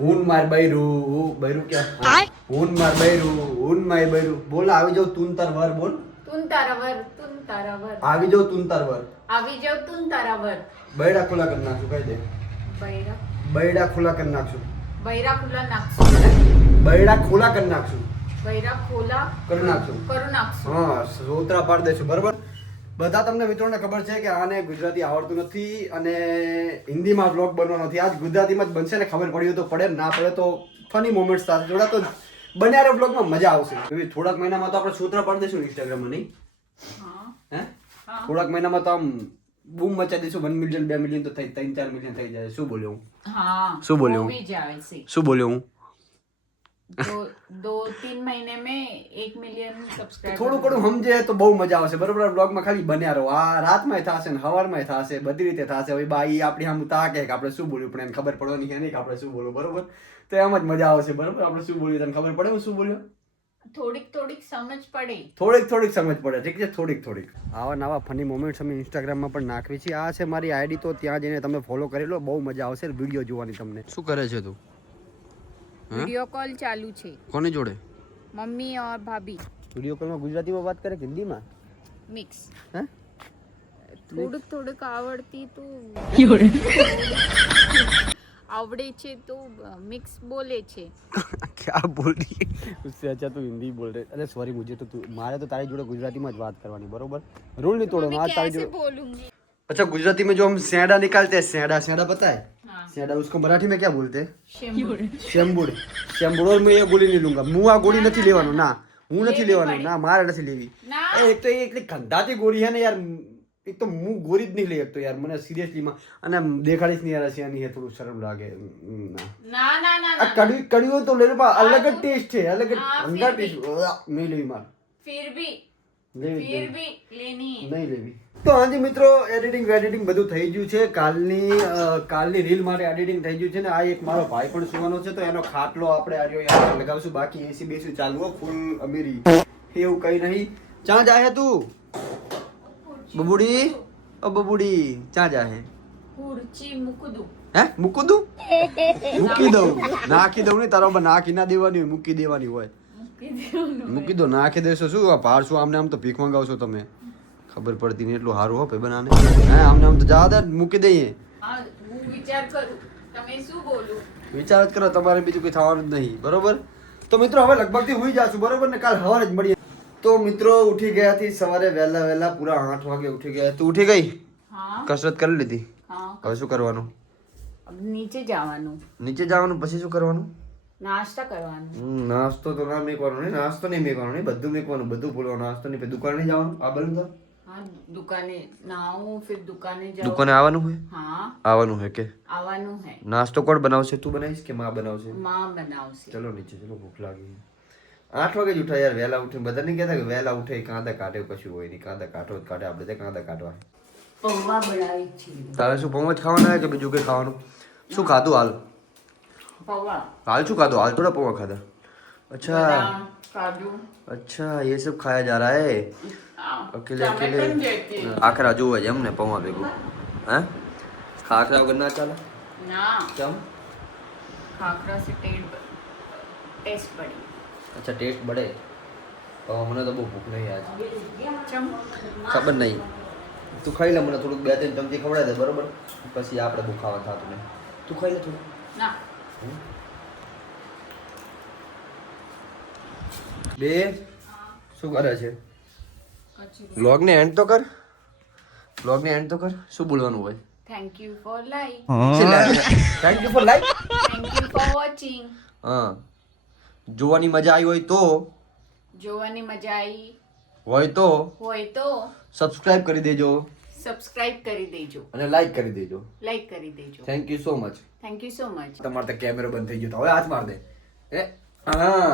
હું માર બૈરું બૈરું ક્યાં હું માર બૈરું હું માર બૈરું બોલ આવી જાવ તું તાર વર બોલ તું તારા વર આવી જાવ તું તાર વર આવી જાવ તું તારા વર બૈડા ખુલ્લા કરી નાખશું કહી દે બૈડા ખુલ્લા કરી નાખશું બૈરા ખુલ્લા નાખશું બૈડા ખુલ્લા કરી નાખશું બૈરા ખોલા કરી નાખશું હા સોતરા પાડ દેશું બરોબર બધા તમને મિત્રોને ખબર છે કે આને ગુજરાતી આવડતું નથી અને હિન્દીમાં વ્લોગ બનવાનો નથી આજ ગુજરાતીમાં જ બનશે ને ખબર પડી તો પડે ના પડે તો ફની મોમેન્ટ્સ સાથે જોડા તો બન્યા વ્લોગમાં મજા આવશે થોડાક મહિનામાં તો આપણે સોતરા પાડી દઈશું ઇન્સ્ટાગ્રામમાં નહીં હે થોડાક મહિનામાં તો આમ બૂમ મચાવી દઈશું 1 મિલિયન 2 મિલિયન તો થઈ 3-4 મિલિયન થઈ જાય શું બોલ્યો હું શું બોલ્યો હું दो 3 महीने में 1 मिलियन सब्सक्राइबर થોડું ઘણું સમજે તો બહુ મજા આવશે બરોબર બ્લોગમાં ખાલી બન્યા રહો આ રાતમાં થશે ને સવારમાં થશે બધી રીતે થશે હવે બાઈ આપણી આમ તાકે કે આપણે શું બોલ્યું પણ એને ખબર પડવાની છે નહીં કે આપણે શું બોલું બરોબર તો એમ જ મજા આવશે બરોબર આપણે શું બોલ્યું તને ખબર પડે હું શું બોલ્યો થોડીક સમજ પડે થોડીક સમજ પડે ઠીક છે થોડીક આવા નવા ફની મોમેન્ટ્સ અમે ઇન્સ્ટાગ્રામમાં પણ નાખવી છે આ છે મારી આઈડી તો ત્યાં જઈને તમે ફોલો કરી લો બહુ મજા આવશે વિડીયો જોવાની તમને શું કરે છે તું वीडियो कॉल चालू છે કોની જોડે मम्मी और भाभी વિડીયો કોલમાં ગુજરાતીમાં વાત કરે કે હિન્દીમાં મિક્સ હે થોડુંક આવડતી તો આવડે છે તો મિક્સ બોલે છે क्या बोल रही है उससे अच्छा तू हिंदी बोल रहे अरे सॉरी मुझे तो तू मारे तो तारी जोड़े गुजराती में बात करवानी बरोबर रूल नहीं तोड़ो आज तारी जोड़े बोलूंगी अच्छा गुजराती में जो हम सेंडा निकालते हैं सेंडा पता है सेंडा उसको मराठी में क्या बोलते हैं शेम्बुड़ और मैं ये गोली नहीं लूंगा मुंह आ गोली नहीं लेवानो ना હું નથી લેવાનો ના મારે નથી લેવી એક તો એટલી ગંધાતી ગોળી છે ને યાર એક તો હું ગોળી જ નહીં લઈ શકતો યાર મને સિરિયસલી માં અને દેખાડીશ નહીં યાર હસિયાની હે થોડું શરમ લાગે ના આ કડીઓ તો લેવા અલગ જ ટેસ્ટ છે અલગ જ ગંદા ટેસ્ટ નહીં લેવી માર फिर भी लेनी નહીં લેવી તો હાજી મિત્રો એડિટિંગ બધું થઈ ગયું છે કાલની રીલ માટે એડિટિંગ થઈ ગયું છે ને આ એક મારો ભાઈ પણ સુવાનો છે તો એનો ખાટલો આપણે આર્યો યાર લગાવશું બાકી એસી બેસી ચાલુ ફૂલ અમીરી એવું કઈ નહીં ક્યાં જાય તું બબુડી ક્યાં જાય ખુરચી મૂકું હે મૂકી દઉં નાખી દઉં નહીં તારો નાખી ના દેવાની હોય મૂકી દેવાની હોય મૂકી દો નાખી દેશો શું આ પારશું આમને આમ તો ભીખ મંગાવશો તમે ખબર પડતી નહીં એટલું સારું હો ભાઈ બનાને હે આમને આમ તો જા દે મૂકી દઈએ હું વિચાર કરું તમે શું બોલું વિચાર જ કરો તમારે બીજું કંઈ થવાનું જ નહીં બરોબર તો મિત્રો હવે લગભગથી હુઈ જાશું બરોબર ને કાલ સવારે જ મળીએ તો મિત્રો ઉઠી ગયા થી સવારે વહેલા પૂરા 8 વાગે ઉઠી ગયા તું ઉઠી ગઈ કસરત કરી લીધી હવે શું કરવાનું નીચે જવાનું પછી શું કરવાનું નાસ્તા કરવાનું નાસ્તો તો ના મેકવાનો નહીં નાસ્તો નહીં મેકવાનો નહીં બધું મેકવાનું બધું બોલવાનું નાસ્તો નહીં પછી દુકાને જવાનું આ બનું તો हाँ दुकाने नाऊं फिर दुकाने जाओ દુકાને આવવાનું હોય हाँ આવવાનું હોય કે आवानु है નાસ્તો કોણ બનાવશે તું બનાવીશ કે માં બનાવશે माँ बनावશે ચલો નીચે ચલો ભૂખ લાગી 8 વાગે જ ઉઠાય યાર વહેલા ઉઠીને બધા નહીં કહેતા કે વહેલા ઉઠે કાંદા કાઢે કશું હોય નહીં કાંદા કાઢો જ કાઢે આપણે કાંદા કાઢવા પૌવા બનાવી છે તારે શું પૌવા જ ખાવાના કે બીજું કંઈ ખાવાનું શું ખાધું હાલ પૌવા हाल चुका दो हाल थोड़ा पौवा खाधा अच्छा काजू अच्छा ये सब खाया जा रहा है अकेले खाखरा जो है हमने पौवा बेगो हैं खाखरा वगैरह ना चला ना क्यों खाखरा से टेस्ट बढ़ी अच्छा टेस्ट बढ़े तो हमने तो बहुत भूख नहीं आज खबर नहीं તું ખાઈ લે મને થોડુંક 2-3 ચમચી ખવડાવી દે બરોબર પછી આપણે બહુ ખાવા થાતું નહીં તું ખાઈ લે થોડું ના બે શું કરે છે વ્લોગ ને એન્ડ તો કર શું બોલવાનું હોય thank you for like thank you for like thank you for watching હા જોવાની મજા આવી હોય તો જોવાની મજા આવી હોય તો સબસ્ક્રાઇબ કરી દેજો અને લાઈક કરી દેજો થેન્ક યુ સો મચ તમારે તો કેમેરો બંધ થઈ ગયો તો હવે હાથ માર દે હા